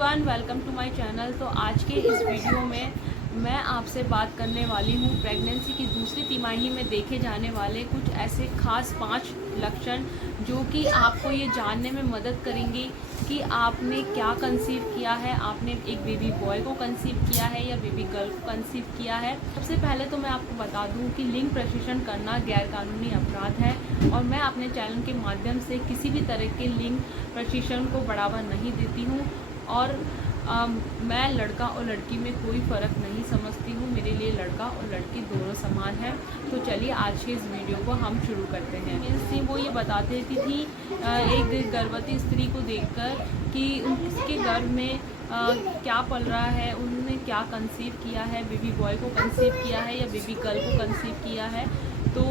Everyone, welcome to my channel. तो आज के इस वीडियो में मैं आपसे बात करने वाली हूँ प्रेगनेंसी की दूसरी तिमाही में देखे जाने वाले कुछ ऐसे खास 5 लक्षण जो कि आपको ये जानने में मदद करेंगे कि आपने क्या कंसीव किया है, आपने एक बेबी बॉय को कंसीव किया है या बेबी गर्ल को कंसीव किया है। सबसे पहले तो मैं आपको बता दूं कि लिंग प्रशिक्षण करना गैरकानूनी अपराध है और मैं अपने चैनल के माध्यम से किसी भी तरह के लिंग प्रशिक्षण को बढ़ावा नहीं देती हूँ और मैं लड़का और लड़की में कोई फ़र्क नहीं समझती हूँ। मेरे लिए लड़का और लड़की दोनों समान है। तो चलिए आज के इस वीडियो को हम शुरू करते हैं। मीन्स वो ये बताते थी एक गर्भवती स्त्री को देखकर कि उसके गर्भ में क्या पल रहा है, उन्होंने क्या कंसीव किया है, बेबी बॉय को कंसीव किया है या बेबी गर्ल को कंसीव किया है। तो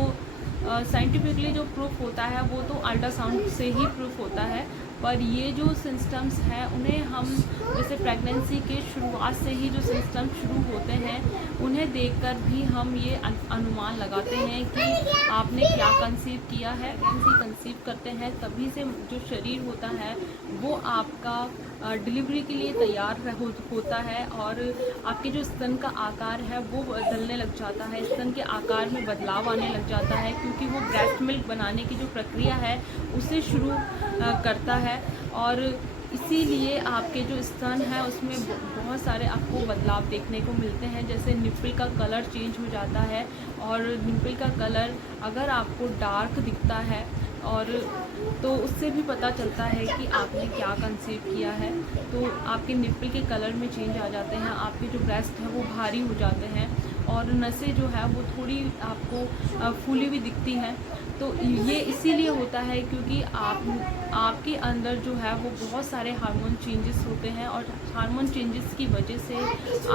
साइंटिफिकली जो प्रूफ होता है वो तो अल्ट्रासाउंड से ही प्रूफ होता है, पर ये जो सिम्टम्स हैं उन्हें हम जैसे प्रेगनेंसी के शुरुआत से ही जो सिम्टम्स शुरू होते हैं उन्हें देखकर भी हम ये अनुमान लगाते हैं कि आपने क्या कंसीव किया है। प्रेगनेंसी कंसीव करते हैं तभी से जो शरीर होता है वो आपका डिलीवरी के लिए तैयार होता है और आपके जो स्तन का आकार है वो बदलने लग जाता है, स्तन के आकार में बदलाव आने लग जाता है क्योंकि वो ब्रेस्ट मिल्क बनाने की जो प्रक्रिया है उसे शुरू करता है और इसीलिए आपके जो स्तन है उसमें बहुत सारे आपको बदलाव देखने को मिलते हैं। जैसे निप्पल का कलर चेंज हो जाता है और निप्पल का कलर अगर आपको डार्क दिखता है और तो उससे भी पता चलता है कि आपने क्या कंसीव किया है। तो आपके निप्पल के कलर में चेंज आ जाते हैं, आपके जो ब्रेस्ट है वो भारी हो जाते हैं और नसें जो है वो थोड़ी आपको फूली हुई दिखती हैं। तो ये इसीलिए होता है क्योंकि आपके अंदर जो है वो बहुत सारे हार्मोन चेंजेस होते हैं और हार्मोन चेंजेस की वजह से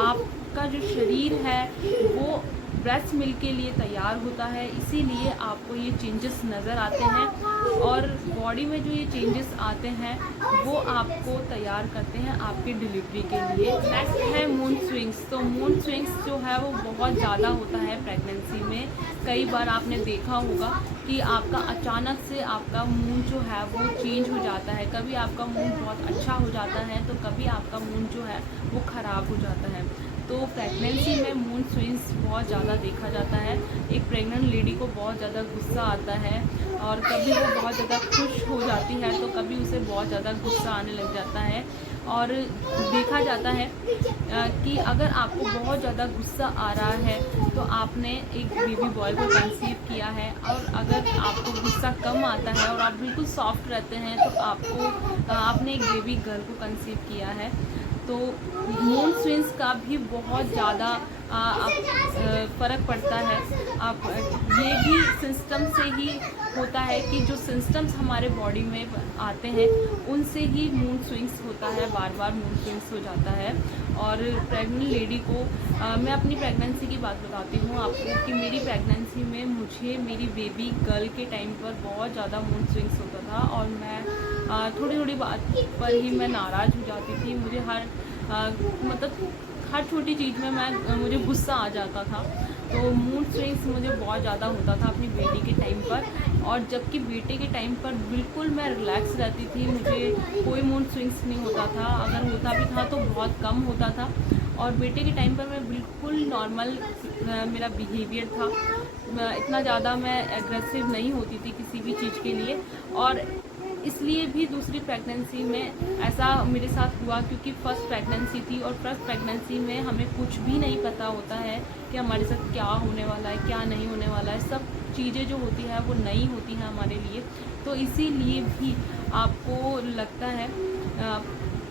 आपका जो शरीर है वो ब्रेस्ट मिल्क के लिए तैयार होता है। इसीलिए आपको ये चेंजेस नज़र आते हैं और बॉडी में जो ये चेंजेस आते हैं वो आपको तैयार करते हैं आपकी डिलीवरी के लिए। नेक्स्ट है मूड स्विंग्स। तो मूड स्विंग्स जो है वो बहुत ज़्यादा होता है प्रेगनेंसी में। कई बार आपने देखा होगा कि आपका अचानक से आपका मूड जो है वो चेंज हो जाता है। कभी आपका मूड बहुत अच्छा हो जाता है तो कभी आपका मूड जो है वो ख़राब हो जाता है। तो प्रेगनेंसी में मूड स्विंग्स बहुत ज़्यादा देखा जाता है। एक प्रेग्नेंट लेडी को बहुत ज़्यादा गुस्सा आता है और कभी वो बहुत ज़्यादा खुश हो जाती है तो कभी उसे बहुत ज़्यादा गुस्सा आने लग जाता है। और देखा जाता है कि अगर आपको बहुत ज़्यादा गुस्सा आ रहा है तो आपने एक बेबी बॉय को कंसीव किया है और अगर आपको गुस्सा कम आता है और आप बिल्कुल सॉफ्ट रहते हैं तो आपने एक बेबी गर्ल को कंसीव किया है। तो मूड स्विंग्स का भी बहुत ज़्यादा फ़र्क पड़ता है। आप ये भी सिस्टम से ही होता है कि जो सिस्टम्स हमारे बॉडी में आते हैं उनसे ही मूड स्विंग्स होता है, बार बार मूड स्विंग्स हो जाता है। और प्रेग्नेंट लेडी को मैं अपनी प्रेगनेंसी की बात बताती हूँ आपको कि मेरी प्रेगनेंसी में मुझे मेरी बेबी गर्ल के टाइम पर बहुत ज़्यादा मूड स्विंग्स होता था और मैं थोड़ी थोड़ी बात पर ही मैं नाराज़ हो जाती थी। मुझे मतलब हर छोटी चीज़ में मुझे गुस्सा आ जाता था। तो मूड स्विंग्स मुझे बहुत ज़्यादा होता था अपनी बेटी के टाइम पर, और जबकि बेटे के टाइम पर बिल्कुल मैं रिलैक्स रहती थी, मुझे कोई मूड स्विंग्स नहीं होता था। अगर होता भी था तो बहुत कम होता था और बेटे के टाइम पर मैं बिल्कुल नॉर्मल मेरा बिहेवियर था। इतना ज़्यादा मैं एग्रेसिव नहीं होती थी किसी भी चीज़ के लिए। और इसलिए भी दूसरी प्रेगनेंसी में ऐसा मेरे साथ हुआ क्योंकि फ़र्स्ट प्रेगनेंसी थी और फर्स्ट प्रेगनेंसी में हमें कुछ भी नहीं पता होता है कि हमारे साथ क्या होने वाला है, क्या नहीं होने वाला है। सब चीज़ें जो होती है वो नई होती हैं हमारे लिए, तो इसीलिए भी आपको लगता है।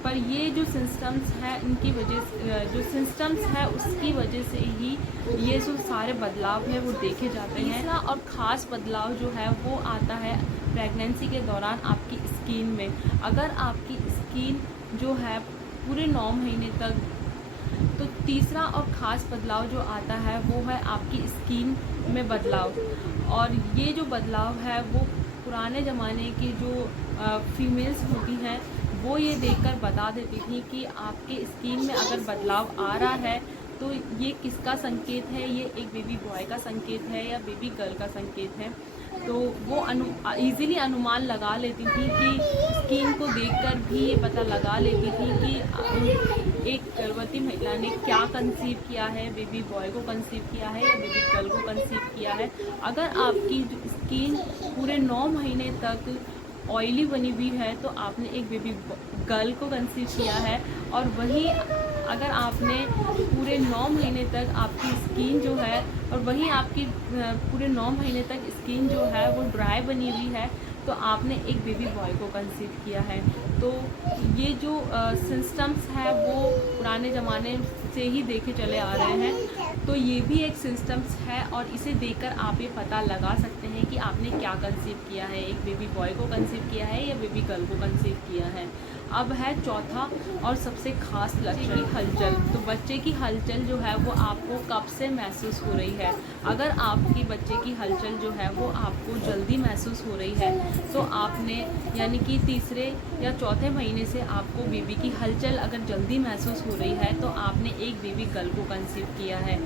पर ये जो सिस्टम्स हैं इनकी वजह से, जो सिस्टम्स है उसकी वजह से ही ये जो सारे बदलाव है वो देखे जाते हैं। तीसरा और ख़ास बदलाव जो है वो आता है प्रेगनेंसी के दौरान आपकी स्किन में। अगर आपकी स्किन जो है पूरे 9 महीने तक, तो तीसरा और ख़ास बदलाव जो आता है वो है आपकी स्किन में बदलाव। और ये जो बदलाव है वो पुराने ज़माने की जो फीमेल्स होती हैं वो ये देखकर बता देती थी कि आपके स्किन में अगर बदलाव आ रहा है तो ये किसका संकेत है, ये एक बेबी बॉय का संकेत है या बेबी गर्ल का संकेत है। तो वो ईज़िली अनुमान लगा लेती थी कि स्किन को देखकर भी ये पता लगा लेती थी कि एक गर्भवती महिला ने क्या कंसीव किया है, बेबी बॉय को कंसीव किया है या बेबी गर्ल को कंसीव किया है। अगर आपकी स्किन पूरे 9 महीने तक ऑयली बनी हुई है तो आपने एक बेबी गर्ल को कंसीव किया है। और वहीं अगर आपने पूरे 9 महीने तक आपकी स्किन जो है और वहीं आपकी पूरे 9 महीने तक स्किन जो है वो ड्राई बनी हुई है तो आपने एक बेबी बॉय को कंसीव किया है। तो ये जो सिस्टम्स है वो पुराने ज़माने से ही देखे चले आ रहे हैं। तो ये भी एक सिस्टम्स है और इसे देखकर आप ये पता लगा सकते हैं कि आपने क्या कंसीव किया है, एक बेबी बॉय को कंसीव किया है या बेबी गर्ल को कंसीव किया है। अब है चौथा और सबसे खास लक्षण की हलचल। तो बच्चे की हलचल जो है वो आपको कब से महसूस हो रही है। अगर आपकी बच्चे की हलचल जो है वो आपको जल्दी महसूस हो रही है तो आपने यानी कि तीसरे या चौथे महीने से आपको बेबी की हलचल अगर जल्दी महसूस हो रही है तो आपने एक बेबी गर्ल को कंसीव किया है।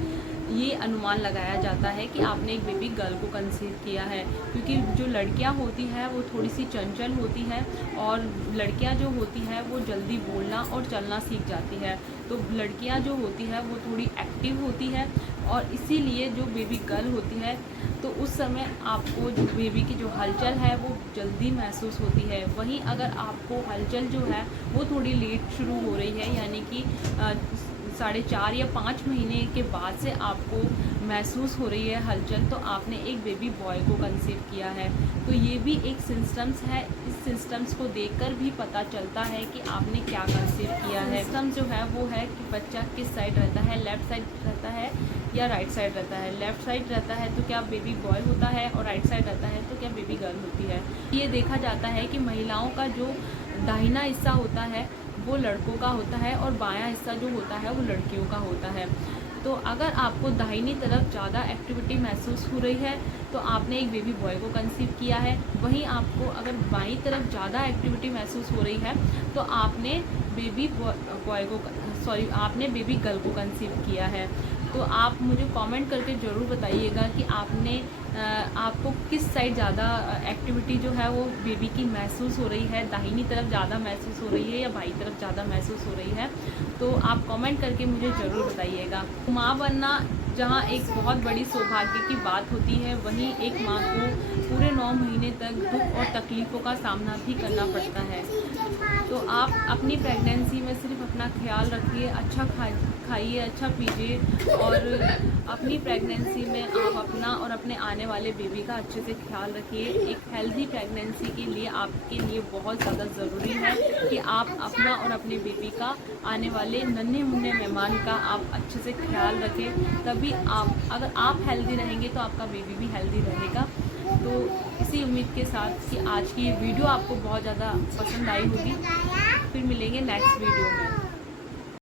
ये अनुमान लगाया जाता है कि आपने एक बेबी गर्ल को कंसीव किया है, क्योंकि जो लड़कियां होती हैं वो थोड़ी सी चंचल होती हैं और लड़कियां जो होती हैं वो जल्दी बोलना और चलना सीख जाती है। तो लड़कियां जो होती है वो थोड़ी एक्टिव होती है और इसीलिए जो बेबी गर्ल होती है तो उस समय आपको जो बेबी की जो हलचल है वो जल्दी महसूस होती है। वहीं अगर आपको हलचल जो है वो थोड़ी लेट शुरू हो रही है, यानी कि 4.5 या 5 महीने के बाद से आपको महसूस हो रही है हलचल, तो आपने एक बेबी बॉय को कंसीव किया है। तो ये भी एक सिस्टम्स है। इस सिस्टम्स को देखकर भी पता चलता है कि आपने क्या कंसीव किया है। सिस्टम जो है वो है कि बच्चा किस साइड रहता है, लेफ़्ट साइड रहता है या राइट साइड रहता है। लेफ़्ट साइड रहता है तो क्या बेबी बॉय होता है और राइट साइड रहता है तो क्या बेबी गर्ल होती है। ये देखा जाता है कि महिलाओं का जो दाहिना हिस्सा होता है वो लड़कों का होता है और बायां हिस्सा जो होता है वो लड़कियों का होता है। तो अगर आपको दाहिनी तरफ ज़्यादा एक्टिविटी महसूस हो रही है तो आपने एक बेबी बॉय को कंसीव किया है। वहीं आपको अगर बाईं तरफ ज़्यादा एक्टिविटी महसूस हो रही है तो आपने आपने बेबी गर्ल को कंसीव किया है। तो आप मुझे कमेंट करके ज़रूर बताइएगा कि आपको किस साइड ज़्यादा एक्टिविटी जो है वो बेबी की महसूस हो रही है, दाहिनी तरफ ज़्यादा महसूस हो रही है या बाईं तरफ ज़्यादा महसूस हो रही है। तो आप कमेंट करके मुझे ज़रूर बताइएगा। माँ बनना जहाँ एक बहुत बड़ी सौभाग्य की बात होती है, वहीं एक माँ को पूरे 9 महीने तक दुख और तकलीफ़ों का सामना भी करना पड़ता है। तो आप अपनी प्रेगनेंसी में सिर्फ अपना ख्याल रखिए, अच्छा खाइए, अच्छा पीजिए और अपनी प्रेगनेंसी में आप अपना और अपने आने वाले बेबी का अच्छे से ख्याल रखिए। एक हेल्दी प्रेगनेंसी के लिए आपके लिए बहुत ज़्यादा ज़रूरी है कि आप अपना और अपने बेबी का, आने वाले नन्हे मुन्ने मेहमान का आप अच्छे से ख्याल रखें। तभी अगर आप हेल्दी रहेंगे तो आपका बेबी भी हेल्दी रहेगा। तो इसी उम्मीद के साथ कि आज की ये वीडियो आपको बहुत ज़्यादा पसंद आई होगी। फिर मिलेंगे नेक्स्ट वीडियो में।